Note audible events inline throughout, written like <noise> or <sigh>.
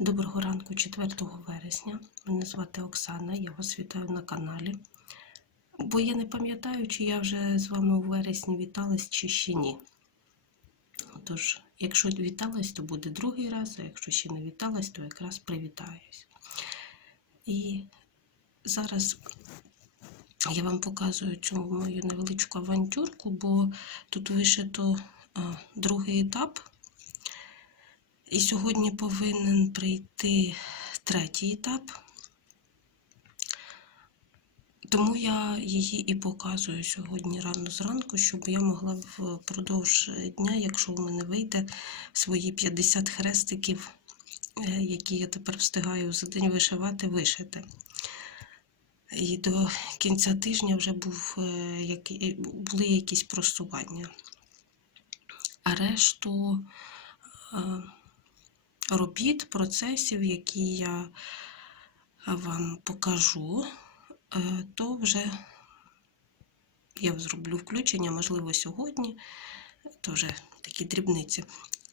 Доброго ранку 4 вересня. Мене звати Оксана, я вас вітаю на каналі. Бо я не пам'ятаю, чи я вже з вами у вересні віталась, чи ще ні. Тож, якщо віталась, то буде другий раз, а якщо ще не віталась, то якраз привітаюсь. І зараз я вам показую цю мою невеличку авантюрку, бо тут вишито другий етап. І сьогодні повинен прийти третій етап. Тому я її і показую сьогодні рано зранку, щоб я могла впродовж дня, якщо в мене вийде, свої 50 хрестиків, е, які я тепер встигаю за день вишивати, вишити. І до кінця тижня вже був, е, були якісь просування. А решту е, робіт, процесів, які я вам покажу, е, то вже я зроблю включення, можливо, сьогодні, то вже такі дрібниці.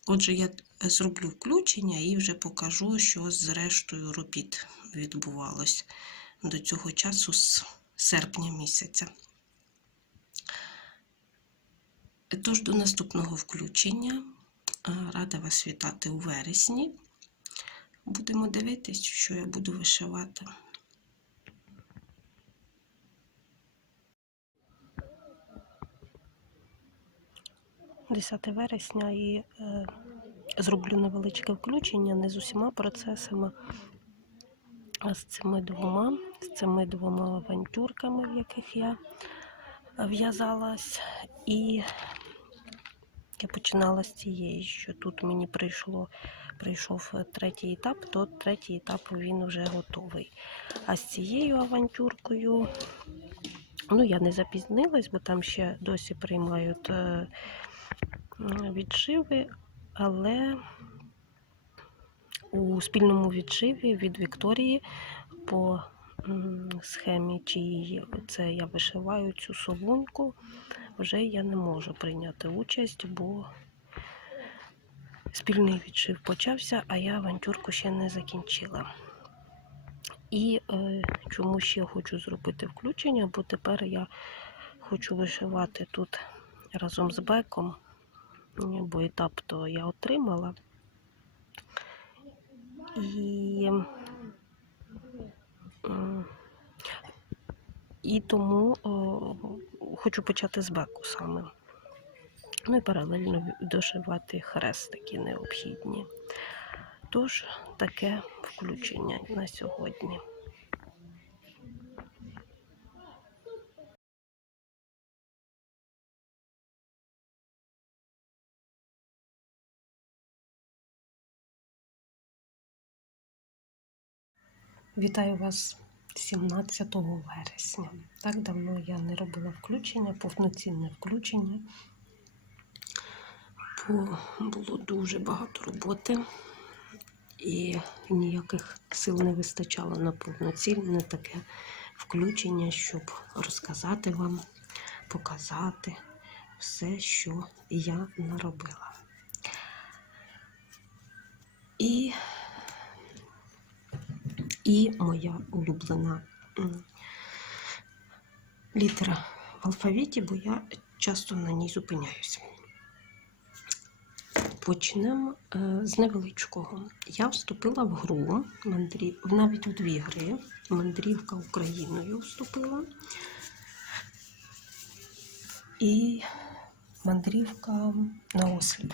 Отже, я зроблю включення і вже покажу, що з рештою робіт відбувалось до цього часу з серпня місяця. Тож до наступного включення. Рада вас вітати у вересні. Будемо дивитись, що я буду вишивати. Десяте вересня і е, зроблю невеличке включення не з усіма процесами, а з цими двома, з цими двома авантюрками, в яких я в'язалась. І я починала з цієї, що тут мені прийшло, прийшов третій етап, то третій етап він вже готовий. А з цією авантюркою, ну я не запізнилась, бо там ще досі приймають е, відшиви, але у спільному відшиві від Вікторії по схемі, чиї це я вишиваю цю совуньку вже я не можу прийняти участь, бо спільний відшив почався, а я авантюрку ще не закінчила. І е, чому ще хочу зробити включення, бо тепер я хочу вишивати тут разом з беком, бо етап то я отримала. І і тому хочу почати з беку саме. Ну і паралельно дошивати хрестики необхідні. Тож, таке включення на сьогодні. Вітаю вас 17 вересня. Так давно я не робила включення, повноцінне включення, бо було дуже багато роботи і ніяких сил не вистачало на повноцінне таке включення, щоб розказати вам, показати все, що я наробила. І і моя улюблена літера в алфавіті, бо я часто на ній зупиняюся. Почнемо е, з невеличкого. Я вступила в гру, навіть у дві гри. Мандрівка Україною вступила. І мандрівка на осліп.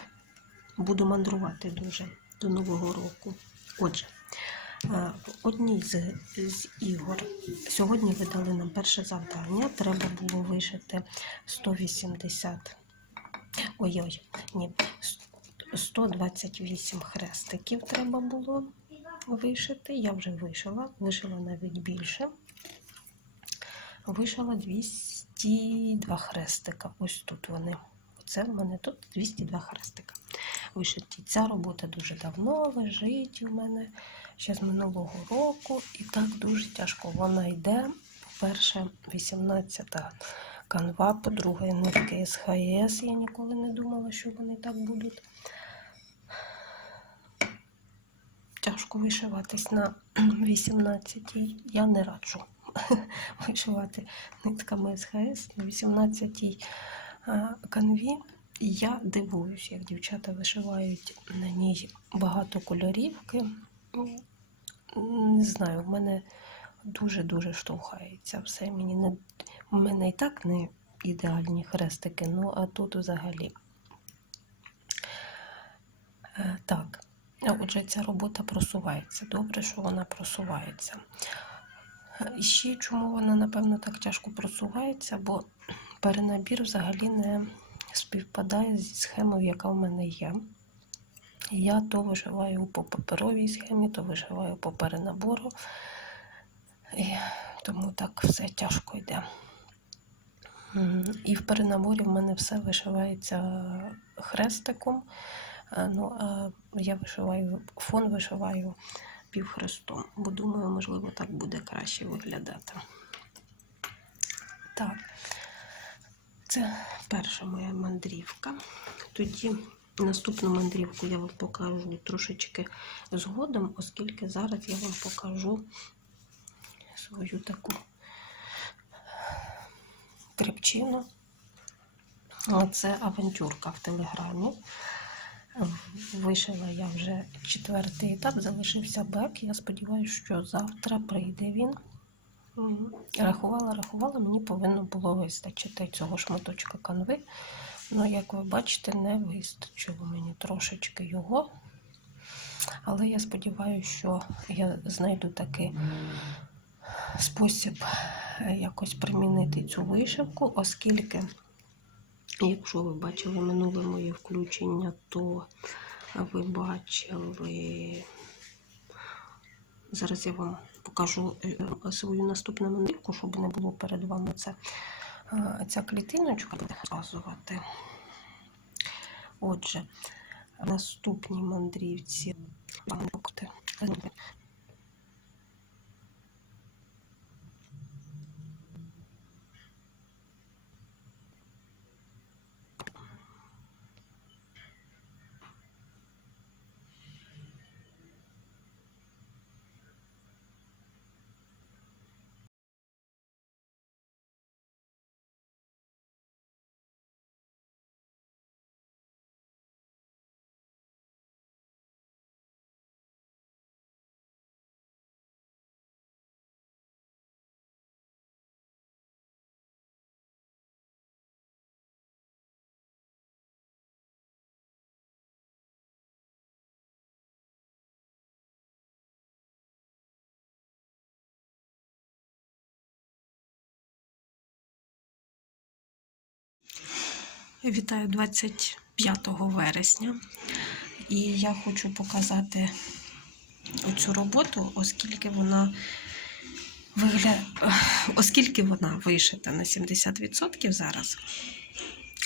Буду мандрувати дуже до Нового року. Отже. В одній з, з ігор сьогодні ви дали нам перше завдання. Треба було вишити 180, ой-ой, ні, 128 хрестиків треба було вишити. Я вже вишила, вишила навіть більше. Вишила 202 хрестика. Ось тут вони. Оце в мене тут 202 хрестика. Вишиті. Ця робота дуже давно лежить у мене ще з минулого року, і так дуже тяжко вона йде. По-перше, 18-та канва, по-друге, нитки СХС. Я ніколи не думала, що вони так будуть. тяжко вишиватись на 18-й. Я не раджу <laughs> вишивати нитками СХС на 18-й е, канві. Я дивуюсь, як дівчата вишивають на ній багато кольорівки. Ну, Не знаю, в мене дуже-дуже штовхається все. Мені не... У мене і так не ідеальні хрестики, ну а тут взагалі. Е, Так, отже, ця робота просувається. Добре, що вона просувається. Е, І ще чому вона, напевно, так тяжко просувається, бо перенабір взагалі не співпадає зі схемою, яка в мене є. Я то вишиваю по паперовій схемі, то вишиваю по перенабору. І тому так все тяжко йде. І в перенаборі в мене все вишивається хрестиком. Ну, а я вишиваю, фон вишиваю півхрестом, бо думаю, можливо, так буде краще виглядати. Так, це перша моя мандрівка. Тоді наступну мандрівку я вам покажу трошечки згодом, оскільки зараз я вам покажу свою таку трепчину. Це авантюрка в телеграмі. Вишила я вже четвертий етап, залишився бек. Я сподіваюся, що завтра прийде він. Рахувала, рахувала, мені повинно було вистачити цього шматочка канви. Ну, як ви бачите, не вистачило мені трошечки його. Але я сподіваюся, що я знайду такий спосіб е, якось примінити цю вишивку, оскільки, якщо ви бачили минуле моє включення, то ви бачили. Зараз я вам покажу е, свою наступну мандрівку, щоб не було перед вами це. е, Ця клітиночка буде показувати. Отже, наступній мандрівці. Вітаю 25 вересня. І я хочу показати цю роботу, оскільки вона вигля... оскільки вона вишита на 70% зараз.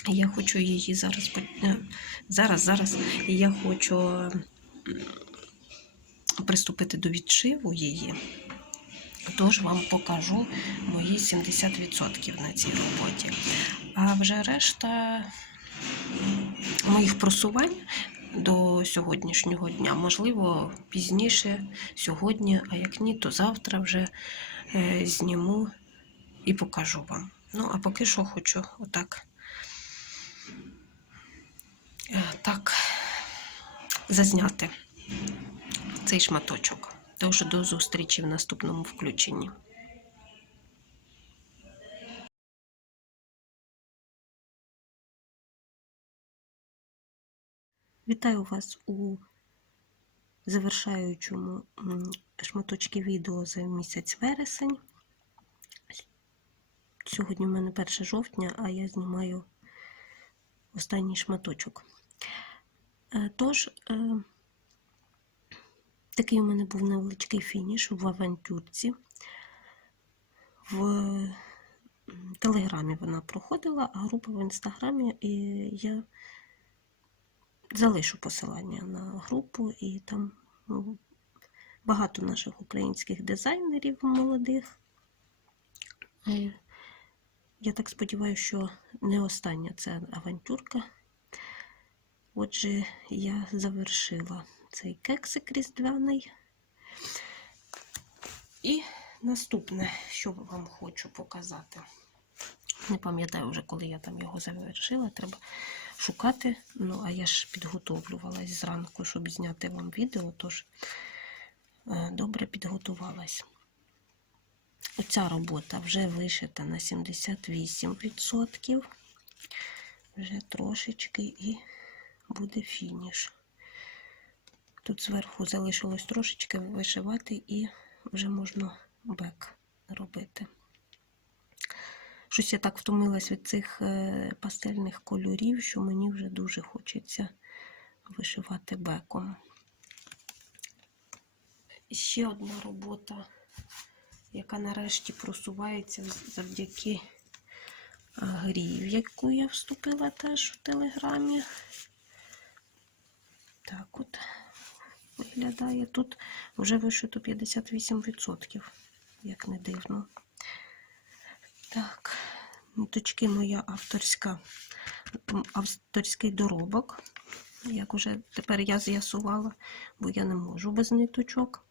Я хочу її зараз е, зараз, зараз і я хочу приступити до відшиву її. Тож вам покажу мої 70% на цій роботі. А вже решта моїх просувань до сьогоднішнього дня, можливо, пізніше сьогодні, а як ні, то завтра вже е, зніму і покажу вам. Ну, а поки що хочу отак. е, Так, зазняти цей шматочок. Тож до зустрічі в наступному включенні. Вітаю вас у завершаючому м, шматочки відео за місяць вересень. Сьогодні в мене 1 жовтня, а я знімаю останній шматочок. Е, Тож, е, такий у мене був невеличкий фініш в авантюрці. В Телеграмі вона проходила, а група в інстаграмі і я залишу посилання на групу, і там ну, багато наших українських дизайнерів молодих. Е, Я так сподіваюся, що не остання ця авантюрка. Отже, я завершила цей кексик різдвяний. І наступне, що вам хочу показати. Не пам'ятаю вже, коли я там його завершила. Треба шукати. Ну, а я ж підготовлювалась зранку, щоб зняти вам відео, тож е, добре підготувалась. Оця робота вже вишита на 78%. Вже трошечки і буде фініш. Тут зверху залишилось трошечки вишивати і вже можна бек робити. Щось я так втомилась від цих е, пастельних кольорів, що мені вже дуже хочеться вишивати беком. Ще одна робота, яка нарешті просувається завдяки грі, в яку я вступила теж в телеграмі. Так от виглядає. Тут вже вишито 58%, як не дивно. Так, ниточки моя авторська, авторський доробок. Як уже тепер я з'ясувала, бо я не можу без ниточок.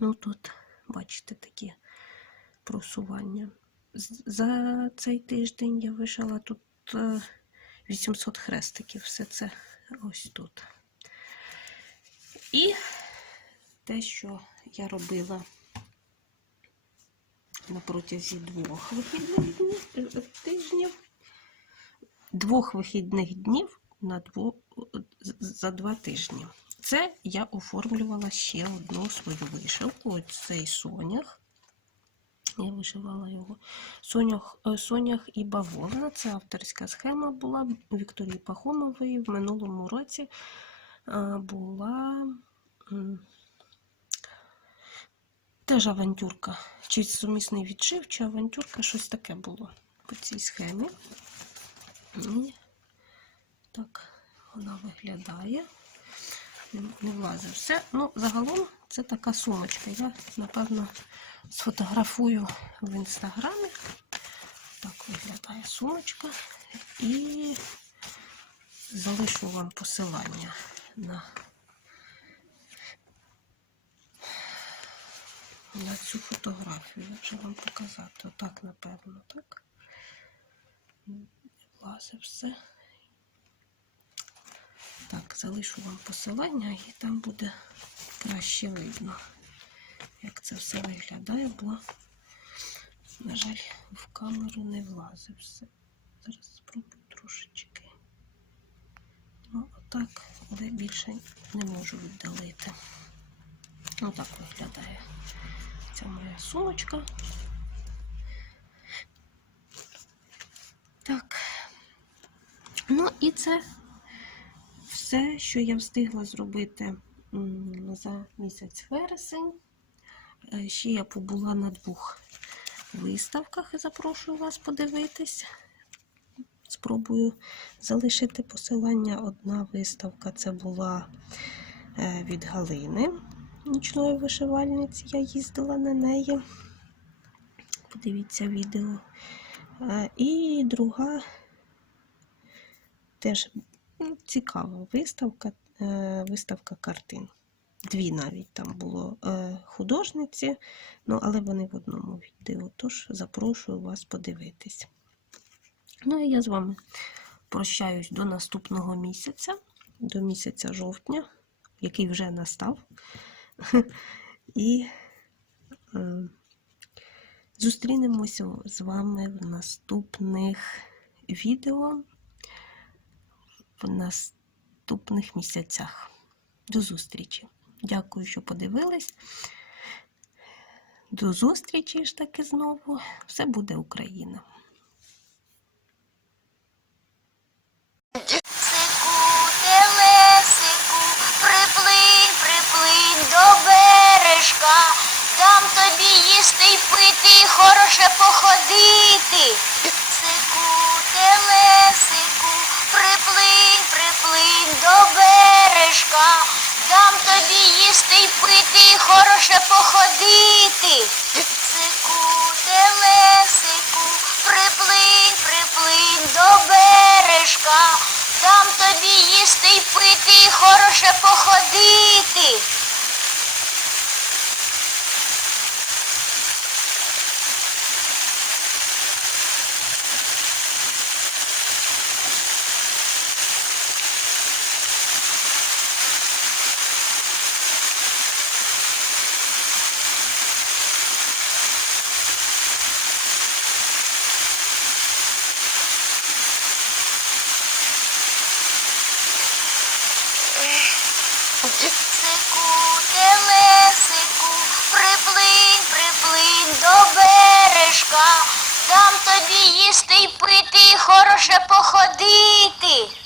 Ну тут, бачите, такі просування. За цей тиждень я вишила тут е, 800 хрестиків. Все це ось тут. І те, що я робила на протязі двох вихідних днів, е, тижнів, двох вихідних днів на дво, за два тижні. Це я оформлювала ще одну свою вишивку. Ось цей сонях. Я вишивала його. Сонях, е, сонях і бавовна. Це авторська схема була Вікторії Пахомової. В минулому році е, була теж авантюрка. Чи сумісний відшив, чи авантюрка, щось таке було по цій схемі. Так вона виглядає. Не, влазить все. Ну, загалом це така сумочка. Я, напевно, сфотографую в інстаграмі. Так виглядає сумочка. І залишу вам посилання на, на цю фотографію. Вже вам показати. Отак, напевно, так. Влазить все. Так, залишу вам посилання і там буде краще видно, як це все виглядає, бо, на жаль, в камеру не влазить все. Зараз спробую трошечки. Ну, отак, але більше не можу віддалити. Отак виглядає ця моя сумочка. Так. Ну і це все, що я встигла зробити за місяць вересень. Е, Ще я побула на двох виставках і запрошую вас подивитись. Спробую залишити посилання. Одна виставка це була е, від Галини, нічної вишивальниці. Я їздила на неї. Подивіться відео. І друга теж Ну, цікава виставка, е, виставка картин. Дві навіть там було е, художниці, ну, але вони в одному відео. Тож запрошую вас подивитись. Ну і я з вами прощаюсь до наступного місяця, до місяця жовтня, який вже настав. <laughs> І е, зустрінемося з вами в наступних відео в наступних місяцях. До зустрічі. Дякую, що подивились. До зустрічі ж таки знову. Все буде Україна. Й хороше походити. Сику, телесику, приплинь, приплинь до бережка, дам тобі їсти й пити, хороше походити. Сику, телесику, приплинь, приплинь до бережка, дам тобі їсти й пити, хороше походити. Сику, телесику, приплинь, приплинь до хороше походити.